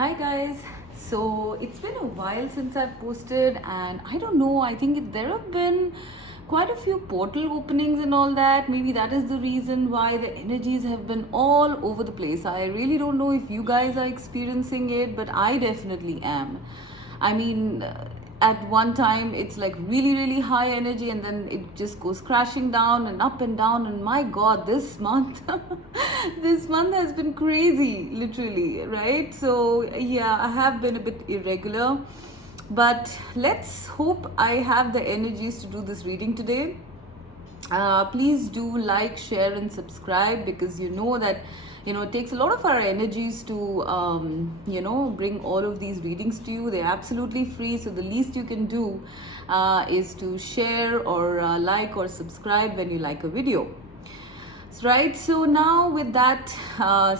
Hi guys. So it's been a while since I've posted, and I don't know. I think there have been quite a few portal openings and all that. Maybe that is the reason why the energies have been all over the place. I really don't know if you guys are experiencing it, but I definitely am. I mean, at one time it's like really, really high energy, and then it just goes crashing down and up and down. And my God, this month, this month has been crazy, literally, right? So, yeah, I have been a bit irregular, but let's hope I have the energies to do this reading today. Please do like, share, and subscribe, because you know that it takes a lot of our energies to bring all of these readings to you. They're absolutely free, so the least you can do is to share or like or subscribe when you like a video. Right, so now with that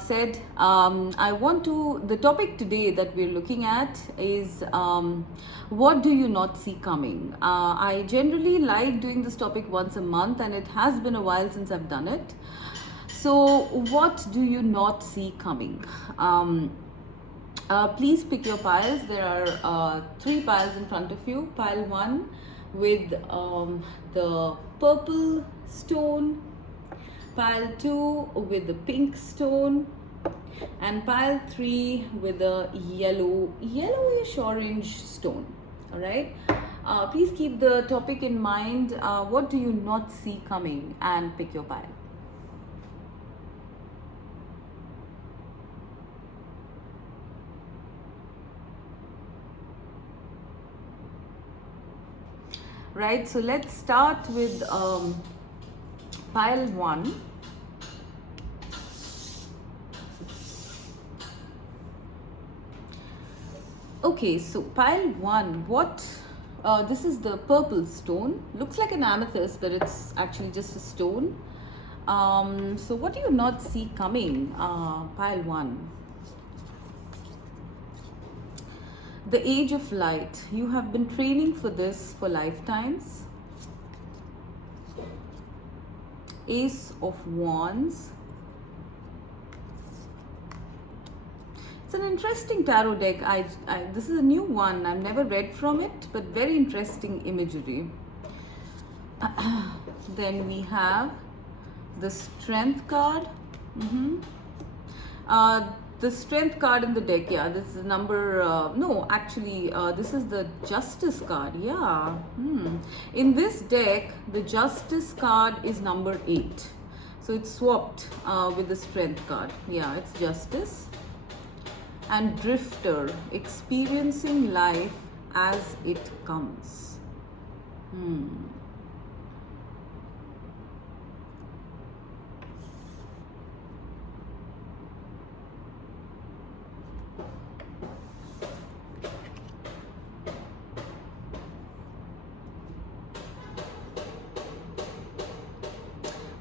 said, the topic today that we're looking at is what do you not see coming? I generally like doing this topic once a month, and it has been a while since I've done it. So, what do you not see coming? Please pick your piles. There are three piles in front of you. Pile 1 with the purple stone, pile 2 with the pink stone, and pile 3 with the yellowish orange stone. All right, please keep the topic in mind. What do you not see coming? And pick your pile. Right, so let's start with pile 1. Okay, so pile 1, what this is the purple stone. Looks like an amethyst, but it's actually just a stone. So what do you not see coming? Pile 1. The Age of Light. You have been training for this for lifetimes. Ace of Wands. It's an interesting tarot deck. This is a new one. I've never read from it, but very interesting imagery. Then we have the Strength card. The Strength card in the deck, yeah, this is number, this is the Justice card, yeah. In this deck, the Justice card is number 8. So it's swapped with the Strength card. Yeah, it's Justice. And Drifter, experiencing life as it comes.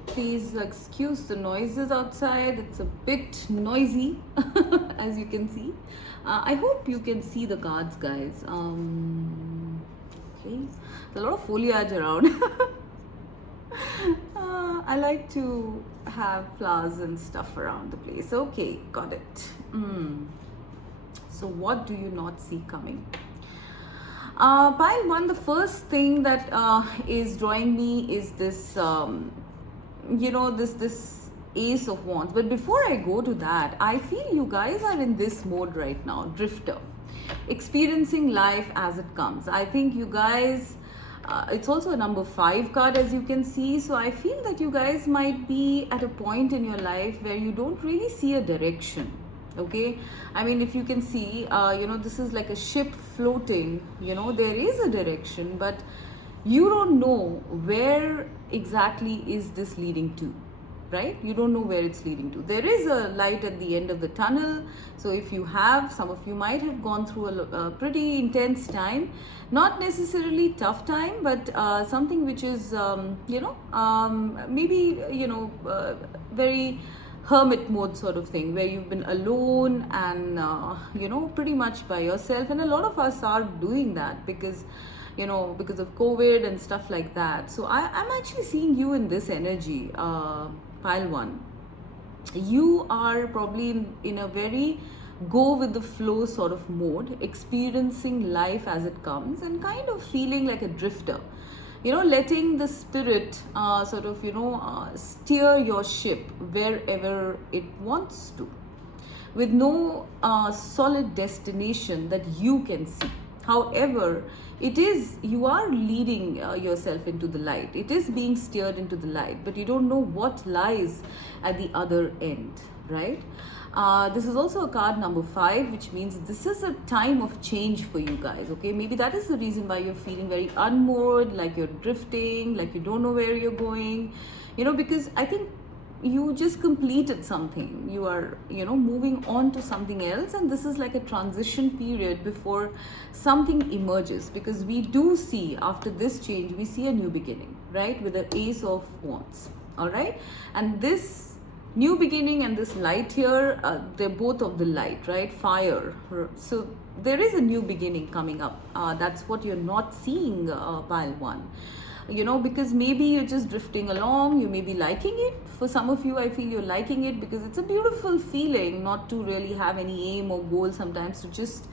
Please excuse the noises outside. It's a bit noisy, as you can see. I hope you can see the cards, guys. Okay, there's a lot of foliage around. I like to have flowers and stuff around the place. Okay, got it. So what do you not see coming? Pile 1, the first thing that is drawing me is this this Ace of Wands. But before I go to that, I feel you guys are in this mode right now, Drifter, experiencing life as it comes. I think you guys, it's also a number 5 card, as you can see. So I feel that you guys might be at a point in your life where you don't really see a direction. Okay, I mean, if you can see, this is like a ship floating. There is a direction, but you don't know where exactly is this leading to, right? You don't know where it's leading to. There is a light at the end of the tunnel. So if you have, some of you might have gone through a pretty intense time, not necessarily tough time, but something which is very hermit mode sort of thing, where you've been alone and pretty much by yourself. And a lot of us are doing that because of COVID and stuff like that. So I'm actually seeing you in this energy, pile 1. You are probably in a very go with the flow sort of mode, experiencing life as it comes and kind of feeling like a drifter. Letting the spirit sort of, steer your ship wherever it wants to, with no solid destination that you can see. However, you are leading yourself into the light. It is being steered into the light, but you don't know what lies at the other end, right? This is also a card number 5, which means this is a time of change for you guys, okay? Maybe that is the reason why you're feeling very unmoored, like you're drifting, like you don't know where you're going, because I think you just completed something. You are, moving on to something else, and this is like a transition period before something emerges, because we do see after this change, we see a new beginning, right? With the Ace of Wands, all right? And this new beginning and this light here, they're both of the light, right? Fire. So there is a new beginning coming up. That's what you're not seeing, pile 1. Because maybe you're just drifting along, you may be liking it. For some of you, I feel you're liking it because it's a beautiful feeling not to really have any aim or goal sometimes, to just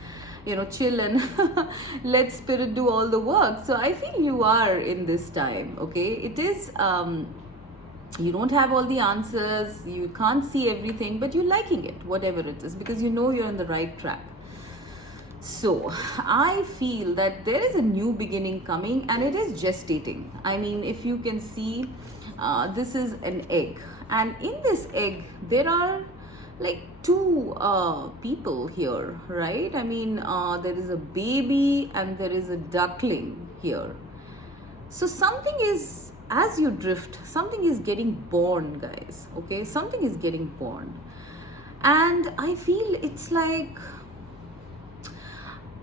chill and let spirit do all the work. So I feel you are in this time, okay? It is you don't have all the answers, you can't see everything, but you're liking it, whatever it is, because you're on the right track. So I feel that there is a new beginning coming, and it is gestating. I mean, if you can see, this is an egg, and in this egg there are like 2 people here, right? I mean, there is a baby and there is a duckling here. So something is, as you drift, something is getting born, guys, okay? Something is getting born, and I feel it's like,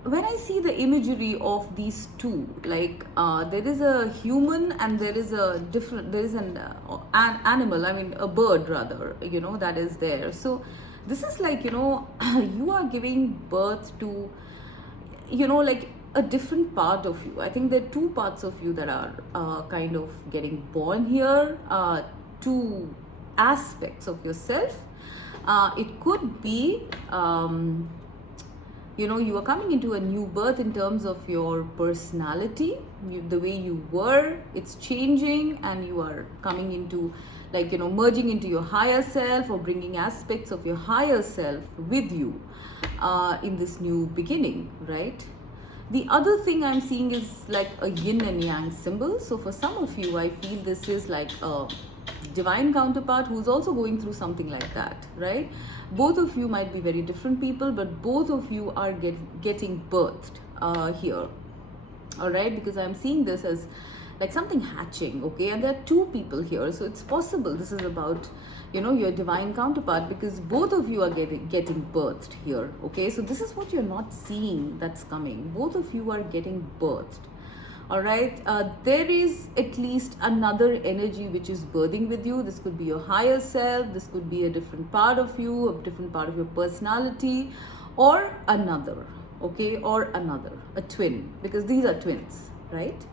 when I see the imagery of these 2, like there is a human and there is an animal, I mean a bird rather, that is there. So this is like, you are giving birth to, like a different part of you. I think there are 2 parts of you that are kind of getting born here, 2 aspects of yourself. It could be, you are coming into a new birth in terms of your personality, the way you were, it's changing, and you are coming into, like, merging into your higher self, or bringing aspects of your higher self with you in this new beginning, right? The other thing I'm seeing is like a yin and yang symbol. So for some of you, I feel this is like a divine counterpart who's also going through something like that, right? Both of you might be very different people, but both of you are getting birthed here, all right? Because I'm seeing this as like something hatching, okay? And there are 2 people here, so it's possible this is about, your divine counterpart, because both of you are getting birthed here, okay? So this is what you're not seeing that's coming. Both of you are getting birthed. All right, there is at least another energy which is birthing with you. This could be your higher self, this could be a different part of you, a different part of your personality, or another, okay, or another, a twin, because these are twins, right?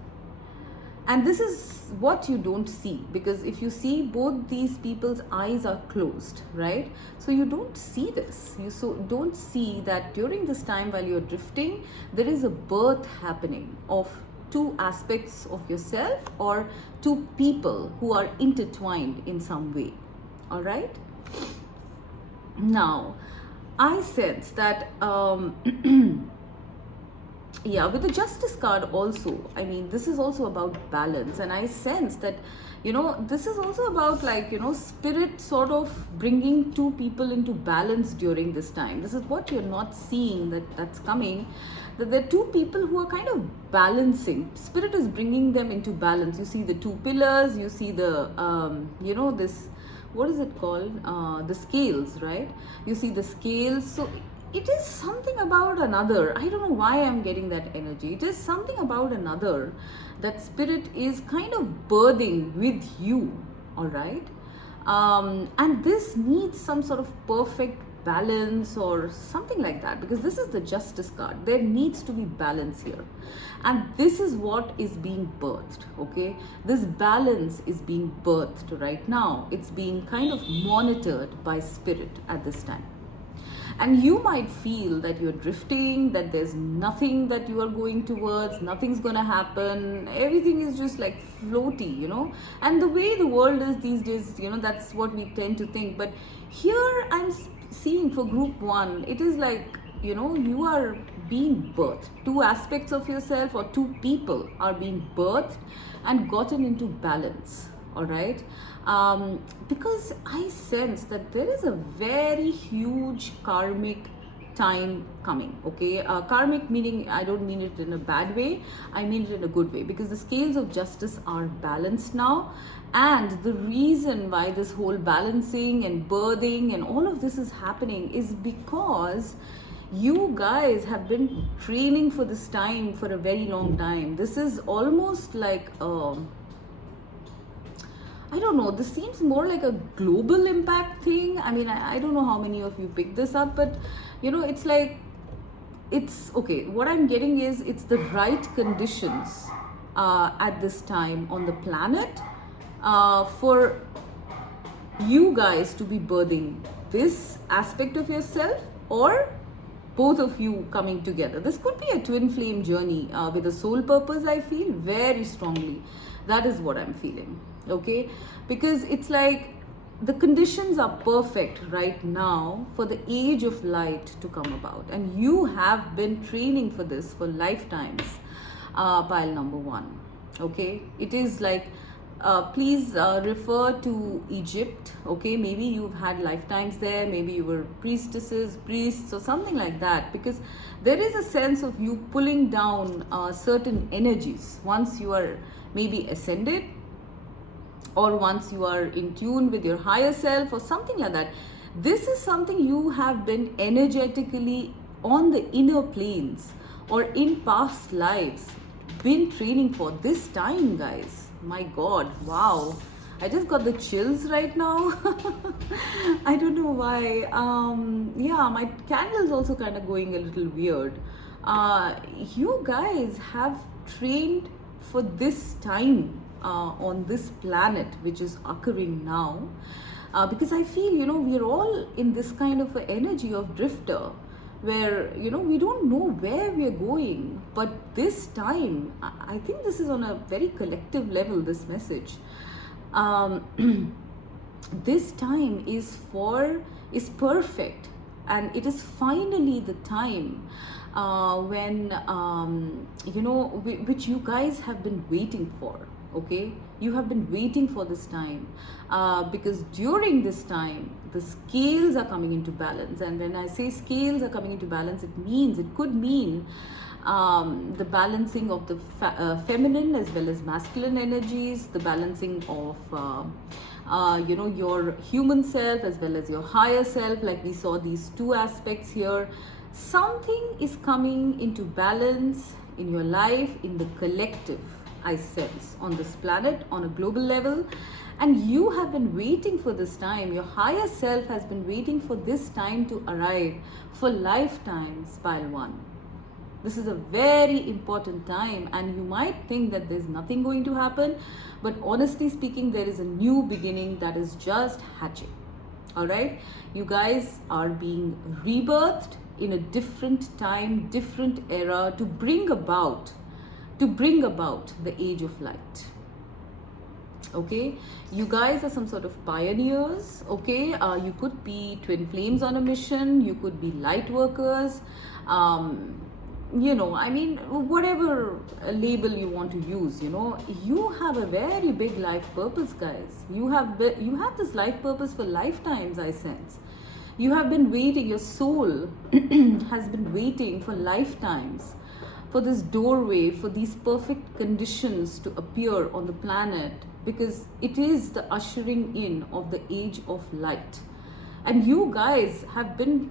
And this is what you don't see, because if you see, both these people's eyes are closed, right? So you don't see this. You don't see that during this time while you're drifting, there is a birth happening of 2 aspects of yourself, or 2 people who are intertwined in some way, all right? Now, I sense that, yeah, with the Justice card also, I mean, this is also about balance, and I sense that, this is also about, like, spirit sort of bringing 2 people into balance during this time. This is what you're not seeing that's coming, that there are 2 people who are kind of balancing. Spirit is bringing them into balance. You see the 2 pillars, you see the, this, what is it called? The scales, right? You see the scales. So it is something about another. I don't know why I'm getting that energy. It is something about another that spirit is kind of birthing with you, all right? And this needs some sort of perfect balance or something like that, because this is the Justice card. There needs to be balance here, and this is what is being birthed, okay? This balance is being birthed right now. It's being kind of monitored by spirit at this time. And you might feel that you're drifting, that there's nothing that you are going towards, nothing's gonna happen, everything is just like floaty, and the way the world is these days, that's what we tend to think. But here I'm seeing for group 1, it is like, you are being birthed. Two aspects of yourself, or two people, are being birthed and gotten into balance. All right. Because I sense that there is a very huge karmic time coming. Okay, karmic meaning, I don't mean it in a bad way, I mean it in a good way, because the scales of justice are balanced now. And the reason why this whole balancing and birthing and all of this is happening is because you guys have been training for this time for a very long time. This is almost like I don't know, this seems more like a global impact thing. I mean, I don't know how many of you picked this up, but it's like, it's okay. What I'm getting is, it's the right conditions at this time on the planet for you guys to be birthing this aspect of yourself, or both of you coming together. This could be a twin flame journey with a soul purpose, I feel very strongly. That is what I'm feeling. Okay, because it's like the conditions are perfect right now for the age of light to come about, and you have been training for this for lifetimes. Pile number 1. Okay, it is like, please refer to Egypt. Okay, maybe you've had lifetimes there, maybe you were priestesses, priests, or something like that, because there is a sense of you pulling down certain energies once you are maybe ascended, or once you are in tune with your higher self, or something like that. This is something you have been energetically on the inner planes, or in past lives been training for this time, guys. My god, wow, I just got the chills right now. I don't know why. Yeah, my candle's also kind of going a little weird. You guys have trained for this time on this planet, which is occurring now, because I feel, we're all in this kind of an energy of drifter, where we don't know where we're going. But this time, I think this is on a very collective level, this message. This time is perfect, and it is finally the time when which you guys have been waiting for. Okay, you have been waiting for this time, because during this time the scales are coming into balance. And when I say scales are coming into balance, it could mean the balancing of the feminine as well as masculine energies, the balancing of your human self as well as your higher self. Like we saw these two aspects here. Something is coming into balance in your life, in the collective, I sense, on this planet, on a global level. And you have been waiting for this time. Your higher self has been waiting for this time to arrive for lifetimes, pile 1. This is a very important time, and you might think that there's nothing going to happen, but honestly speaking, there is a new beginning that is just hatching. All right, you guys are being rebirthed in a different time, different era, to bring about the age of light. Okay, you guys are some sort of pioneers. Okay, you could be twin flames on a mission, you could be light workers, I mean, whatever label you want to use, you have a very big life purpose, guys. You have this life purpose for lifetimes, I sense. You have been waiting, your soul has been waiting for lifetimes, for this doorway, for these perfect conditions to appear on the planet, because it is the ushering in of the age of light. And you guys have been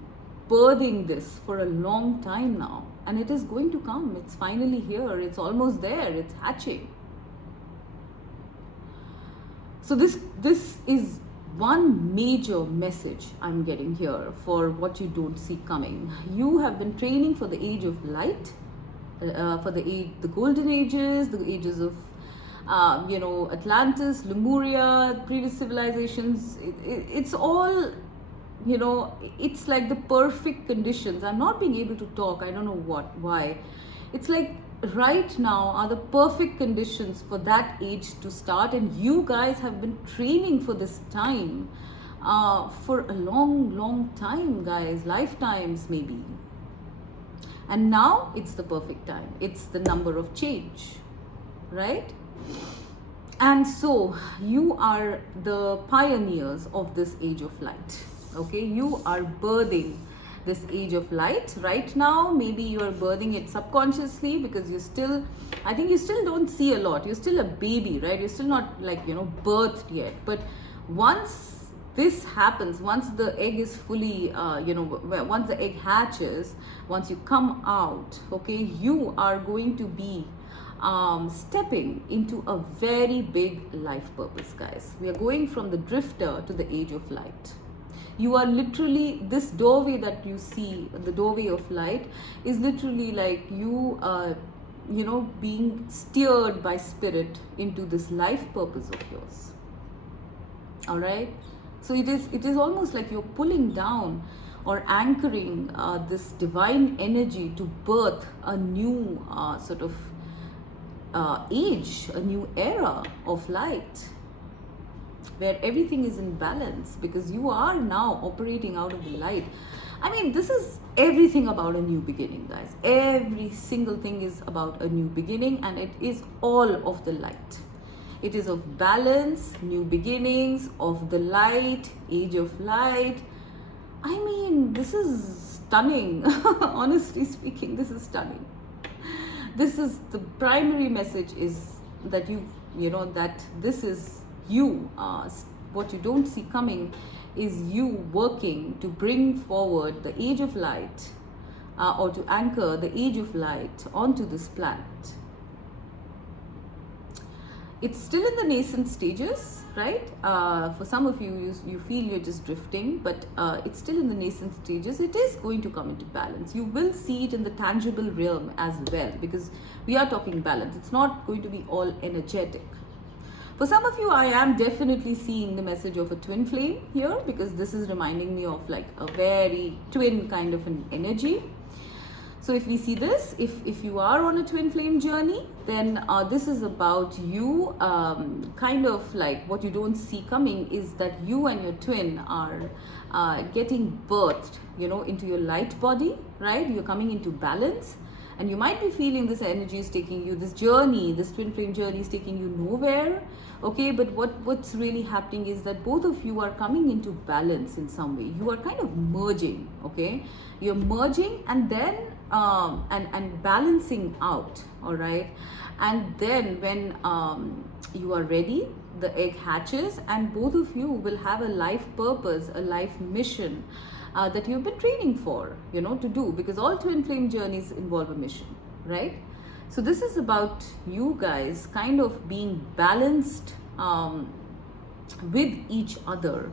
birthing this for a long time now, and it is going to come. It's finally here. It's almost there. It's hatching. So this is one major message I'm getting here for what you don't see coming. You have been training for the age of light, for the golden ages, the ages of Atlantis, Lemuria, previous civilizations. It's all it's like the perfect conditions. I'm not being able to talk. I don't know why. It's like right now are the perfect conditions for that age to start, and you guys have been training for this time for a long, long time, guys, lifetimes maybe. And now it's the perfect time. It's the number of change, right? And so you are the pioneers of this age of light. Okay, you are birthing this age of light right now. Maybe you are birthing it subconsciously because I think you still don't see a lot. You're still a baby, right? You're still not like, birthed yet. But once this happens, once the egg is fully, once the egg hatches, once you come out, okay, you are going to be stepping into a very big life purpose, guys. We are going from the drifter to the age of light. You are literally, this doorway that you see, the doorway of light, is literally like you being steered by spirit into this life purpose of yours. All right, so it is almost like you're pulling down or anchoring this divine energy to birth a new sort of age, a new era of light, where everything is in balance, because you are now operating out of the light. I mean, this is everything about a new beginning, guys. Every single thing is about a new beginning, and it is all of the light. It is of balance, new beginnings, of the light, age of light. I mean, this is stunning. Honestly speaking, this is stunning. This is the primary message, is that that this is you. What you don't see coming is you working to bring forward the age of light, or to anchor the age of light onto this planet. It's still in the nascent stages, right? For some of you, you feel you're just drifting, but it's still in the nascent stages. It is going to come into balance. You will see it in the tangible realm as well, because we are talking balance. It's not going to be all energetic. For some of you, I am definitely seeing the message of a twin flame here, because this is reminding me of like a very twin kind of an energy. So if we see this, if you are on a twin flame journey, then this is about you, kind of like what you don't see coming is that you and your twin are getting birthed, into your light body, right? You're coming into balance, and you might be feeling this energy is taking you, this journey, this twin flame journey is taking you nowhere, okay? But what's really happening is that both of you are coming into balance in some way. You are kind of merging, okay? You're merging, and then and balancing out, all right? And then when you are ready, the egg hatches, and both of you will have a life purpose, a life mission that you've been training for, to do, because all twin flame journeys involve a mission, right? So this is about you guys kind of being balanced with each other,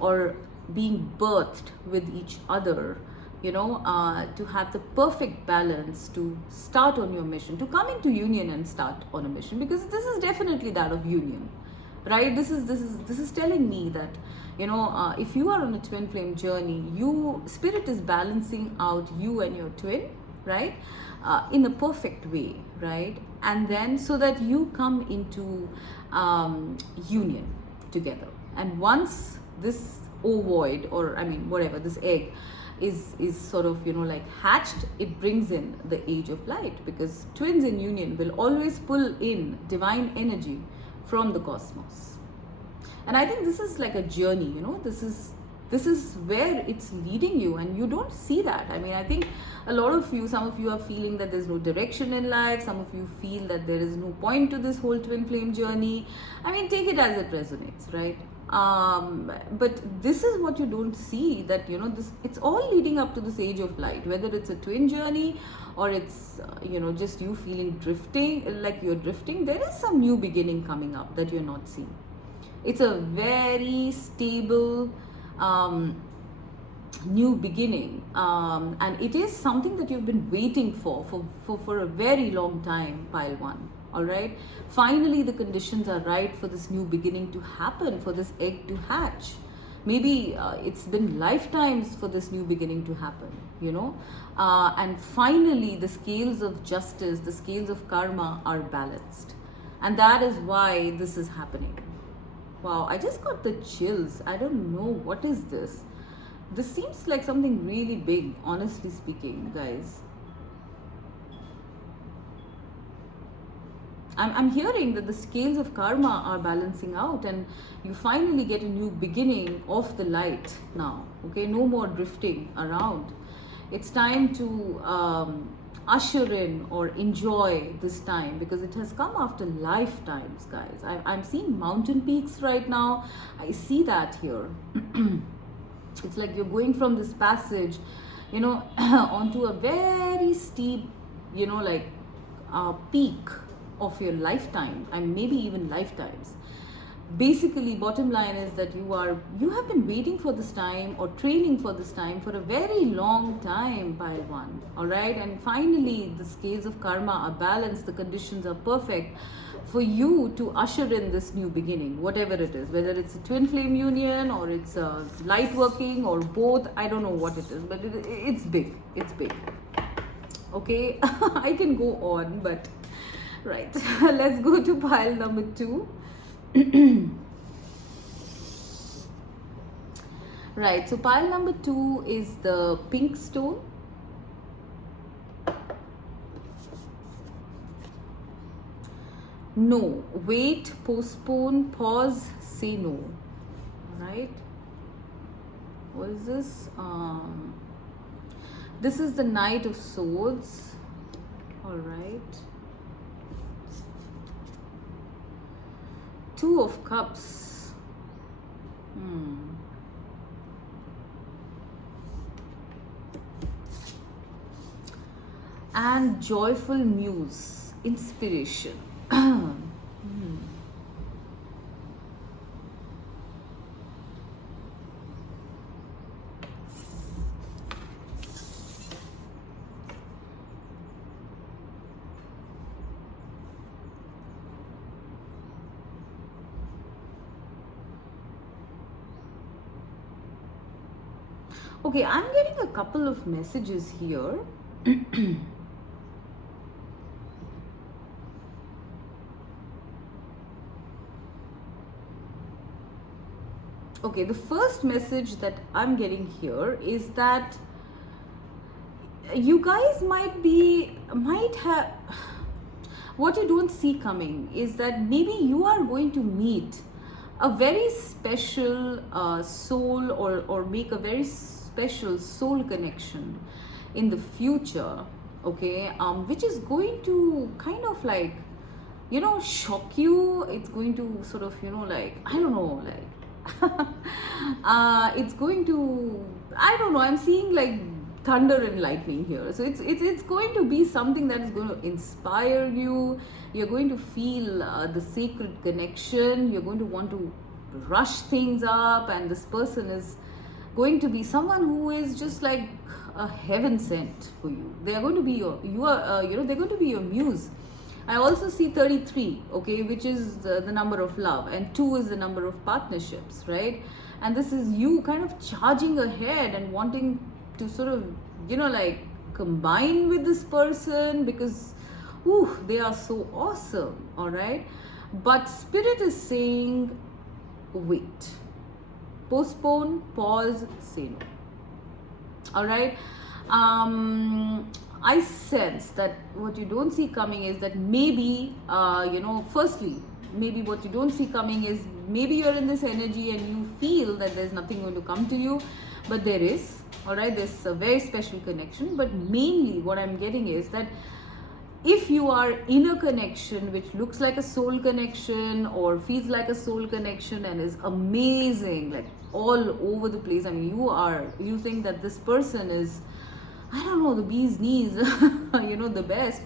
or being birthed with each other, to have the perfect balance to start on your mission, to come into union and start on a mission, because this is definitely that of union, right? This is telling me that, if you are on a twin flame journey, spirit is balancing out you and your twin, right? In a perfect way, right? And then so that you come into union together. And once this ovoid, or I mean whatever, this egg is sort of like hatched, it brings in the age of light, because twins in union will always pull in divine energy from the cosmos. And I think this is like a journey, this is where it's leading you, and you don't see that. I mean, I think some of you are feeling that there's no direction in life. Some of you feel that there is no point to this whole twin flame journey. I mean, take it as it resonates, right? But this is what you don't see, that it's all leading up to this age of light, whether it's a twin journey, or it's just you feeling drifting, like you're drifting. There is some new beginning coming up that you're not seeing. It's a very stable new beginning, and it is something that you've been waiting for a very long time, pile one. All right, finally the conditions are right for this new beginning to happen, for this egg to hatch. maybe it's been lifetimes for this new beginning to happen, you know. And finally the scales of justice, the scales of karma are balanced, and that is why this is happening. Wow, I just got the chills. I don't know what is this. This seems like something really big, honestly speaking, guys. I'm hearing that the scales of karma are balancing out, and you finally get a new beginning of the light now. Okay, no more drifting around. It's time to usher in or enjoy this time, because it has come after lifetimes, guys. I'm seeing mountain peaks right now. I see that here. It's like you're going from this passage, you know, onto a very steep, you know, like peak of your lifetime, and maybe even lifetimes. Basically, bottom line is that you have been waiting for this time or training for this time for a very long time, pile one. All right, and finally the scales of karma are balanced, the conditions are perfect for you to usher in this new beginning, whatever it is, whether it's a twin flame union or it's a light working or both. I don't know what it is, but it's big. It's big. Okay, I can go on, but right, let's go to pile number 2. Right, so pile number 2 is the pink stone. No, wait, postpone, pause, say no. Right? What is this? This is the Knight of Swords. All right. Two of Cups. And Joyful Muse, inspiration. Okay, I'm getting a couple of messages here. Okay, the first message that I'm getting here is that you guys might have, what you don't see coming is that maybe you are going to meet a very special soul, or make a very special soul connection in the future, okay, which is going to kind of like, you know, shock you. It's going to sort of, you know, like, I don't know, like it's going to, I don't know, I'm seeing like thunder and lightning here. So it's going to be something that is going to inspire you. You're going to feel the sacred connection. You're going to want to rush things up, and this person is going to be someone who is just like a heaven sent for you. They are going to be they're going to be your muse. I also see 33, okay, which is the number of love, and 2 is the number of partnerships, right? And this is you kind of charging ahead and wanting to sort of, you know, like combine with this person, because they are so awesome, all right? But Spirit is saying, wait, postpone, pause, say no. All right. I sense that what you don't see coming is that maybe, firstly, maybe what you don't see coming is maybe you're in this energy and you feel that there's nothing going to come to you, but there is, all right, there's a very special connection. But mainly what I'm getting is that if you are in a connection which looks like a soul connection or feels like a soul connection and is amazing, like all over the place, I mean, you think that this person is, I don't know, the bee's knees, the best.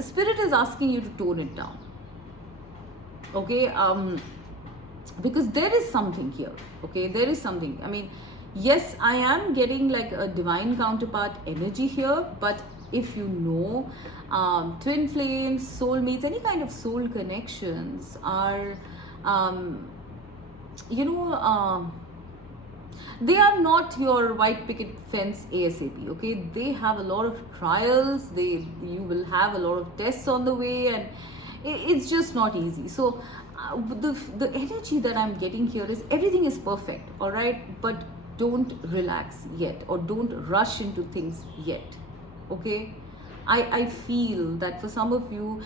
Spirit is asking you to tone it down. Okay, because there is something here. Okay, there is something. I mean, yes, I am getting like a divine counterpart energy here, but if you know, twin flames, soulmates, any kind of soul connections are, They are not your white picket fence ASAP. Okay, they have a lot of trials. You will have a lot of tests on the way, and it's just not easy. So the energy that I'm getting here is everything is perfect, all right, but don't relax yet, or don't rush into things yet. Okay, I feel that for some of you,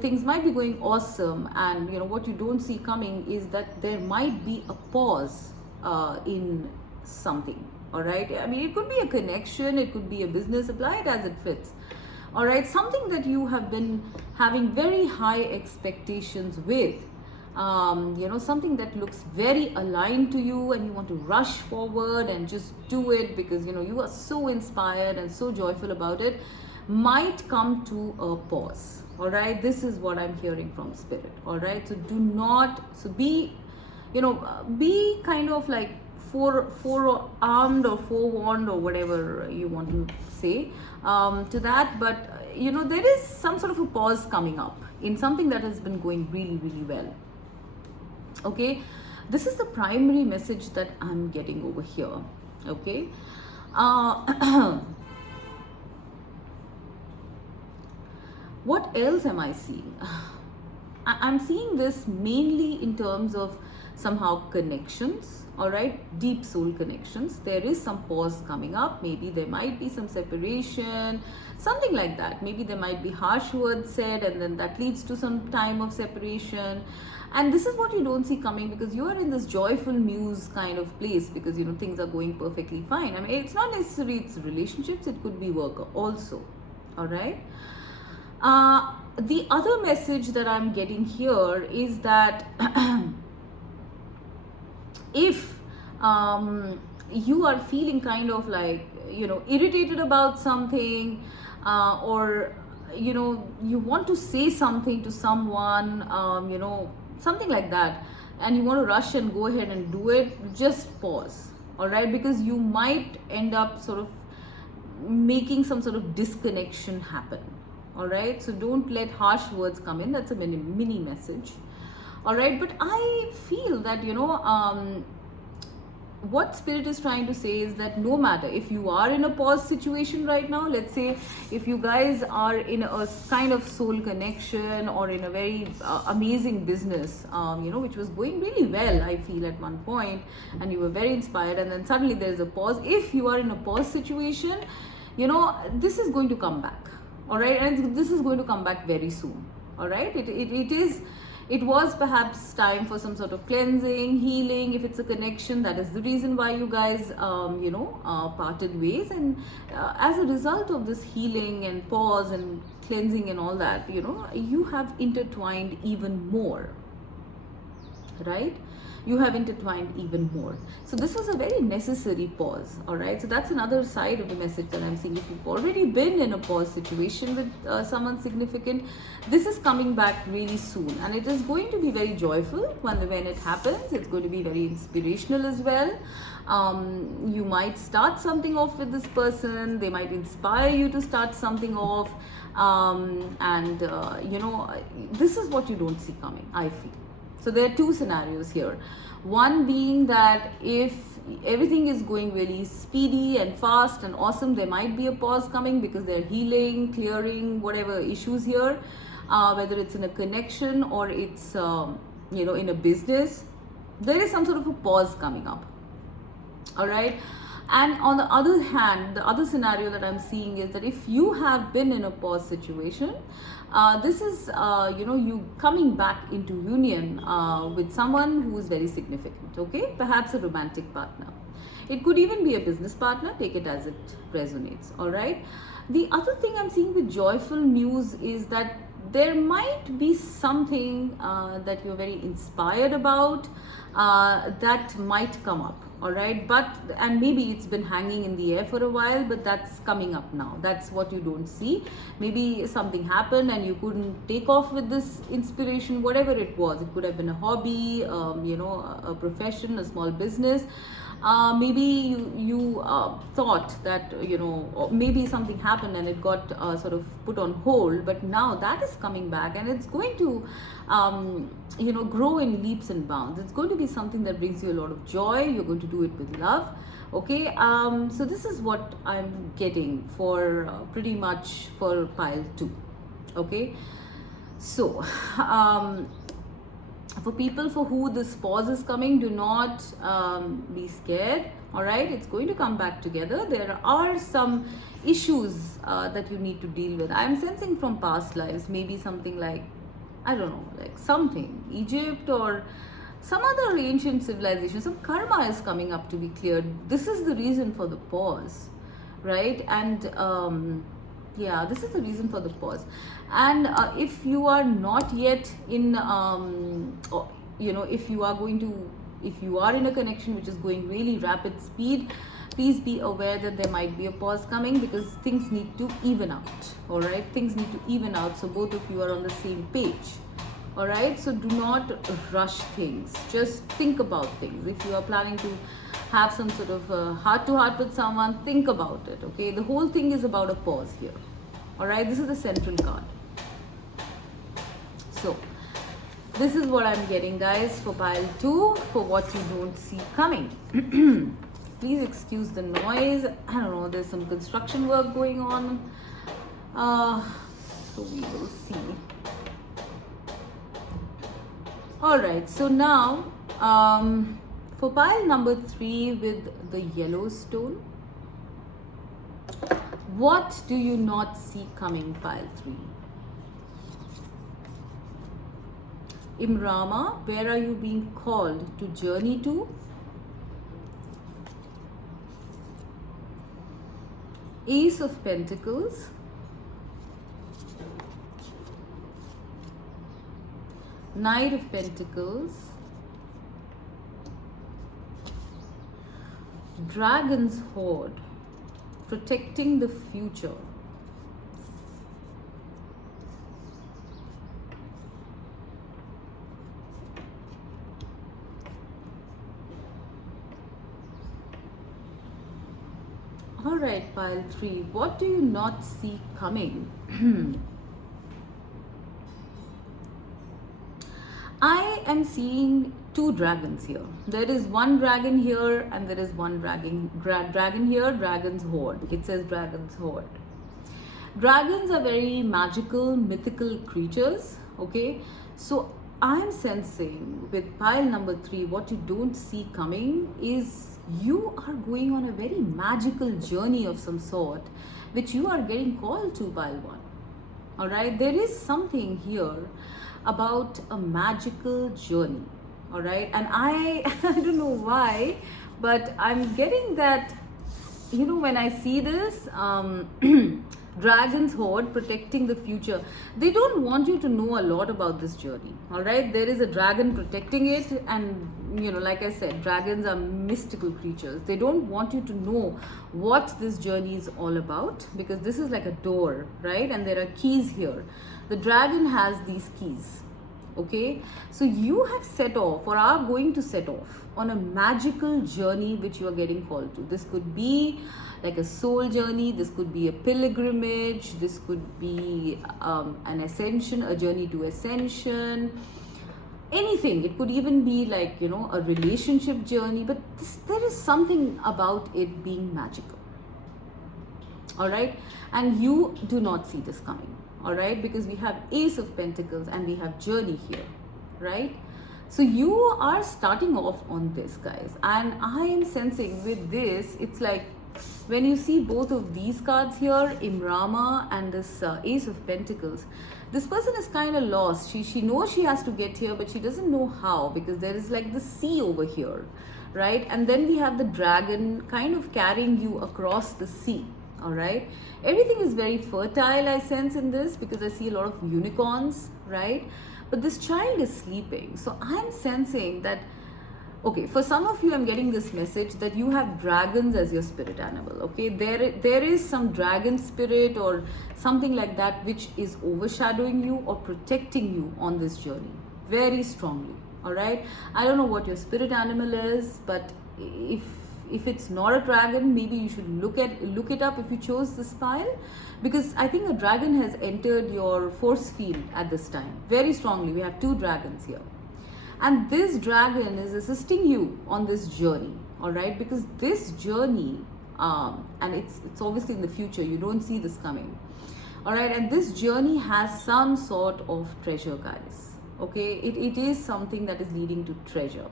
things might be going awesome, and what you don't see coming is that there might be a pause in something. All right, I mean, it could be a connection, it could be a business. Apply it as it fits. All right, something that you have been having very high expectations with, something that looks very aligned to you, and you want to rush forward and just do it because you are so inspired and so joyful about it, might come to a pause. All right, this is what I'm hearing from spirit. All right, so do not, so be be kind of like forearmed or forewarned, or whatever you want to say to that. But there is some sort of a pause coming up in something that has been going really, really well. Okay, this is the primary message that I'm getting over here. Okay, what else am I seeing? I'm seeing this mainly in terms of somehow connections. All right, deep soul connections. There is some pause coming up. Maybe there might be some separation, something like that. Maybe there might be harsh words said, and then that leads to some time of separation. And this is what you don't see coming, because you are in this joyful muse kind of place, because things are going perfectly fine. I mean, it's not necessarily it's relationships, it could be work also. All right, the other message that I'm getting here is that if you are feeling kind of like irritated about something, or you want to say something to someone, something like that, and you want to rush and go ahead and do it, just pause. All right, because you might end up sort of making some sort of disconnection happen. All right, so don't let harsh words come in. That's a mini message. All right, but I feel that what spirit is trying to say is that no matter if you are in a pause situation right now, let's say if you guys are in a kind of soul connection, or in a very amazing business, which was going really well, I feel, at one point, and you were very inspired, and then suddenly there's a pause. If you are in a pause situation, this is going to come back. All right, and this is going to come back very soon. All right, it was perhaps time for some sort of cleansing, healing. If it's a connection, that is the reason why you guys parted ways, and as a result of this healing and pause and cleansing and all that, you have intertwined even more, right? You have intertwined even more. So this was a very necessary pause. All right, so that's another side of the message that I'm seeing. If you've already been in a pause situation with someone significant, this is coming back really soon, and it is going to be very joyful when it happens. It's going to be very inspirational as well. You might start something off with this person. They might inspire you to start something off, and this is what you don't see coming, I feel. So there are two scenarios here. One being that if everything is going really speedy and fast and awesome, there might be a pause coming because they're healing, clearing whatever issues here, whether it's in a connection or it's in a business. There is some sort of a pause coming up. All right. And on the other hand, the other scenario that I'm seeing is that if you have been in a pause situation, this is you coming back into union with someone who is very significant. Okay, perhaps a romantic partner. It could even be a business partner. Take it as it resonates. All right. The other thing I'm seeing with joyful muse is that there might be something that you're very inspired about that might come up. All right, and maybe it's been hanging in the air for a while, but that's coming up now. That's what you don't see. Maybe something happened and you couldn't take off with this inspiration, whatever it was. It could have been a hobby, a profession, a small business. Maybe you thought that, or maybe something happened and it got sort of put on hold, but now that is coming back, and it's going to grow in leaps and bounds. It's going to be something that brings you a lot of joy. You're going to do it with love. Okay, so this is what I'm getting for pretty much for pile 2. Okay, so for people for who this pause is coming, do not be scared. All right, it's going to come back together. There are some issues that you need to deal with. I'm sensing from past lives, maybe something like, I don't know, like something Egypt or some other ancient civilization. Some karma is coming up to be cleared. This is the reason for the pause, right? And yeah, this is the reason for the pause. And if you are not yet in if you are in a connection which is going really rapid speed, please be aware that there might be a pause coming, because things need to even out. All right, things need to even out, so both of you are on the same page. All right, so do not rush things. Just think about things. If you are planning to have some sort of heart-to-heart with someone, think about it. Okay, the whole thing is about a pause here. All right, this is the central card. So this is what I'm getting, guys, for pile 2, for what you don't see coming. Please excuse the noise. I don't know, there's some construction work going on. So we will see. All right, so now for pile number 3 with the yellow stone, what do you not see coming, pile 3? Imrama, where are you being called to journey to? Ace of Pentacles, Knight of Pentacles, Dragon's Hoard, protecting the future. All right, pile 3, what do you not see coming? I am seeing 2 dragons here. There is one dragon here and there is one dragon here, Dragon's Hoard. It says Dragon's Hoard. Dragons are very magical, mythical creatures. Okay, so I'm sensing with pile number 3, what you don't see coming is you are going on a very magical journey of some sort, which you are getting called to, pile 1. All right, there is something here about a magical journey. All right, and I don't know why, but I'm getting that, when I see this Dragon's Hoard, protecting the future, they don't want you to know a lot about this journey. All right, there is a dragon protecting it, and like I said, dragons are mystical creatures. They don't want you to know what this journey is all about, because this is like a door, right? And there are keys here. The dragon has these keys. Okay, so you have set off or are going to set off on a magical journey which you are getting called to. This could be like a soul journey, this could be a pilgrimage, this could be an ascension, a journey to ascension, anything. It could even be like, a relationship journey, but there is something about it being magical. All right, and you do not see this coming. All right, because we have Ace of Pentacles and we have journey here, right? So you are starting off on this, guys, and I am sensing with this, it's like when you see both of these cards here, Imrama and this Ace of Pentacles, this person is kind of lost. She knows she has to get here, but she doesn't know how, because there is like the sea over here, right? And then we have the dragon kind of carrying you across the sea. All right, everything is very fertile, I sense in this, because I see a lot of unicorns, right? But this child is sleeping, so I'm sensing that, okay, for some of you, I'm getting this message that you have dragons as your spirit animal. Okay, there is some dragon spirit or something like that which is overshadowing you or protecting you on this journey very strongly. All right, I don't know what your spirit animal is, but if if it's not a dragon, maybe you should look it up if you chose this pile, because I think a dragon has entered your force field at this time very strongly. We have two dragons here, and this dragon is assisting you on this journey, all right? Because this journey, and it's obviously in the future, you don't see this coming, all right? And this journey has some sort of treasure, guys, okay? It is something that is leading to treasure.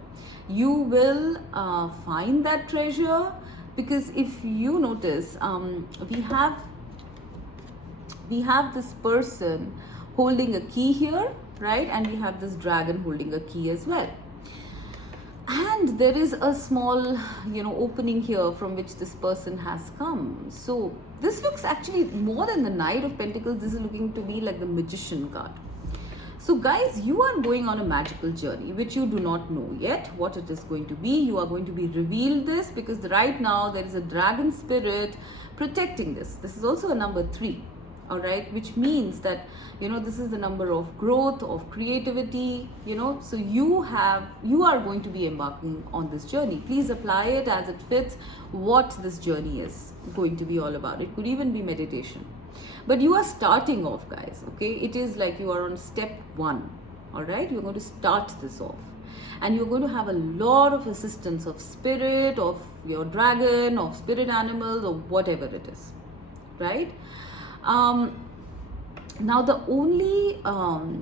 You will find that treasure, because if you notice, we have this person holding a key here, right? And we have this dragon holding a key as well. And there is a small, opening here from which this person has come. So this looks actually more than the Knight of Pentacles. This is looking to me like the Magician card. So guys, you are going on a magical journey, which you do not know yet what it is going to be. You are going to be revealed this, because right now there is a dragon spirit protecting this. This is also a number 3. All right, which means that this is the number of growth, of creativity, so you are going to be embarking on this journey. Please apply it as it fits what this journey is going to be all about. It could even be meditation, but you are starting off, guys, okay? It is like you are on step 1. All right, you're going to start this off, and you're going to have a lot of assistance of spirit, of your dragon, of spirit animals, or whatever it is, right? Now the only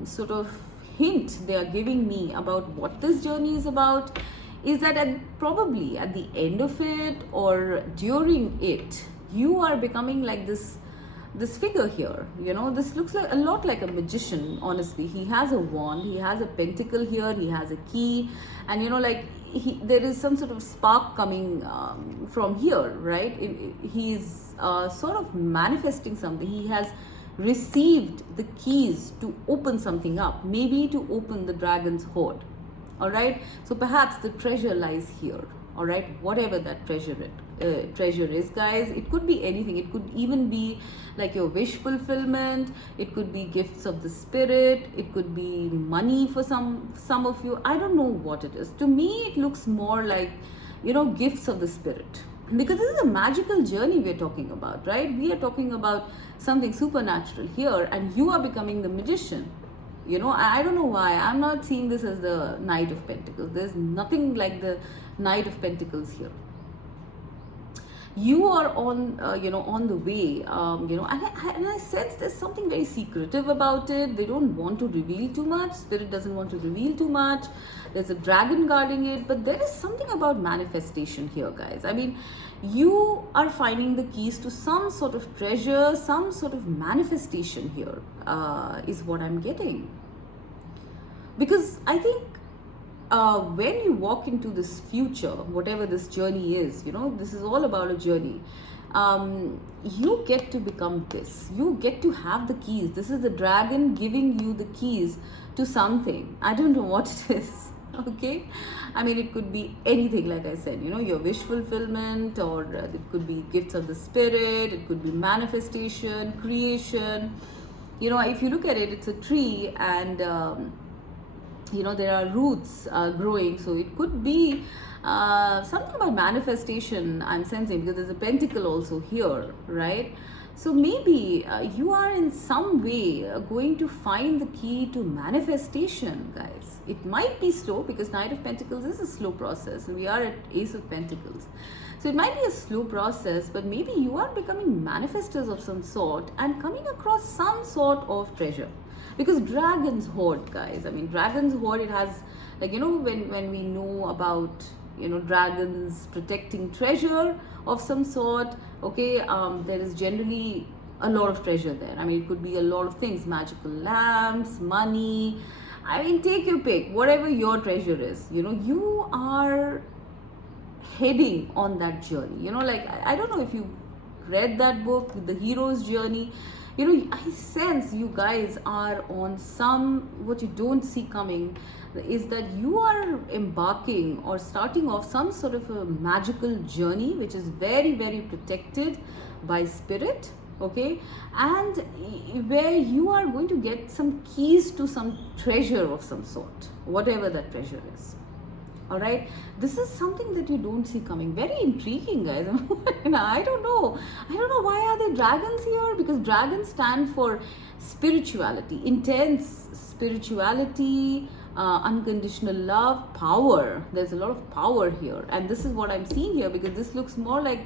sort of hint they are giving me about what this journey is about is that probably at the end of it or during it, you are becoming like this figure here. This looks like a lot like a magician, honestly. He has a wand, he has a pentacle here, he has a key, and there is some sort of spark coming from here, right? He's sort of manifesting something. He has received the keys to open something up, maybe to open the dragon's hoard, all right? So perhaps the treasure lies here, all right? Whatever that treasure is, guys. It could be anything. It could even be like your wish fulfillment. It could be gifts of the spirit. It could be money for some of you. I don't know what it is. To me, it looks more like gifts of the spirit, because this is a magical journey we're talking about, right? We are talking about something supernatural here, and you are becoming the magician. I don't know why I'm not seeing this as the Knight of Pentacles. There's nothing like the Knight of Pentacles here. You are on on the way, and I sense there's something very secretive about it. They don't want to reveal too much. Spirit doesn't want to reveal too much. There's a dragon guarding it, but there is something about manifestation here, guys. I mean, you are finding the keys to some sort of treasure, some sort of manifestation here, is what I'm getting. Because I think when you walk into this future, whatever this journey is, this is all about a journey. You get to become this. You get to have the keys. This is the dragon giving you the keys to something. I don't know what it is. Okay, I mean, it could be anything, like I said, your wish fulfillment, or it could be gifts of the spirit, it could be manifestation, creation. If you look at it, it's a tree, and there are roots growing, so it could be something about manifestation, I'm sensing, because there's a pentacle also here, right? So maybe you are in some way going to find the key to manifestation, guys. It might be slow, because Knight of Pentacles is a slow process, and we are at Ace of Pentacles. So it might be a slow process, but maybe you are becoming manifestors of some sort and coming across some sort of treasure. Because dragon's hoard, guys, I mean, dragon's hoard, it has, like, when we know about, dragons protecting treasure of some sort, okay, there is generally a lot of treasure there. I mean, it could be a lot of things, magical lamps, money. I mean, take your pick, whatever your treasure is, you are heading on that journey. Like, I don't know if you read that book, The Hero's Journey. I sense you guys are on what you don't see coming is that you are embarking or starting off some sort of a magical journey, which is very, very protected by spirit, okay, and where you are going to get some keys to some treasure of some sort, whatever that treasure is. All right, this is something that you don't see coming. Very intriguing, guys. And I don't know why are there dragons here, because dragons stand for spirituality, intense spirituality, unconditional love, power. There's a lot of power here, and this is what I'm seeing here, because this looks more like,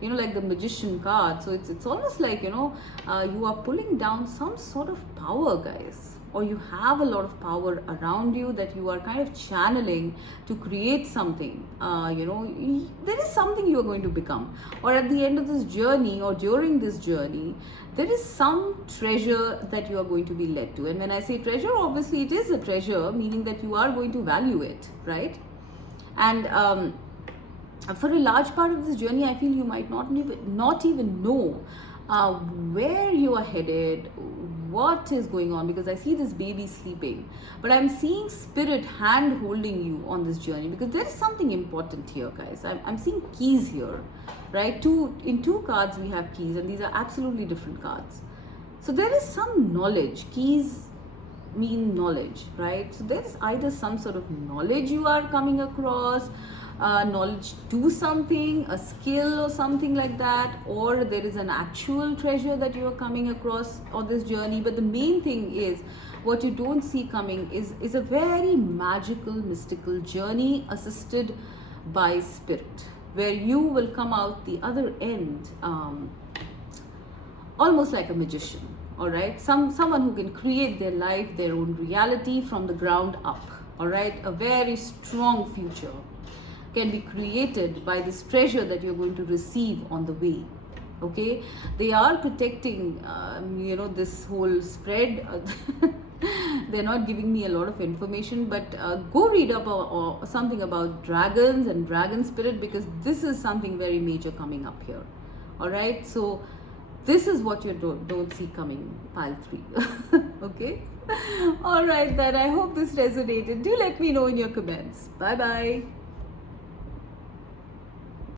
like the magician card. So it's almost like, you are pulling down some sort of power, guys, or you have a lot of power around you that you are kind of channeling to create something. There is something you are going to become, or at the end of this journey or during this journey, there is some treasure that you are going to be led to. And when I say treasure, obviously it is a treasure, meaning that you are going to value it, right? And for a large part of this journey, I feel you might not even know where you are headed, what is going on, because I see this baby sleeping, but I'm seeing spirit hand holding you on this journey, because there is something important here, guys. I'm seeing keys here, right? In two cards we have keys, and these are absolutely different cards. So there is some knowledge. Keys mean knowledge, right? So there is either some sort of knowledge you are coming across, knowledge to something, a skill or something like that, or there is an actual treasure that you are coming across on this journey. But the main thing is, what you don't see coming is a very magical, mystical journey assisted by spirit, where you will come out the other end almost like a magician. All right, someone who can create their life, their own reality from the ground up. All right, a very strong future can be created by this treasure that you're going to receive on the way. Okay, they are protecting this whole spread. They're not giving me a lot of information, but go read up or something about dragons and dragon spirit, because this is something very major coming up here. All right, so this is what you don't see coming, pile 3. Okay, all right, then I hope this resonated. Do let me know in your comments. Bye bye.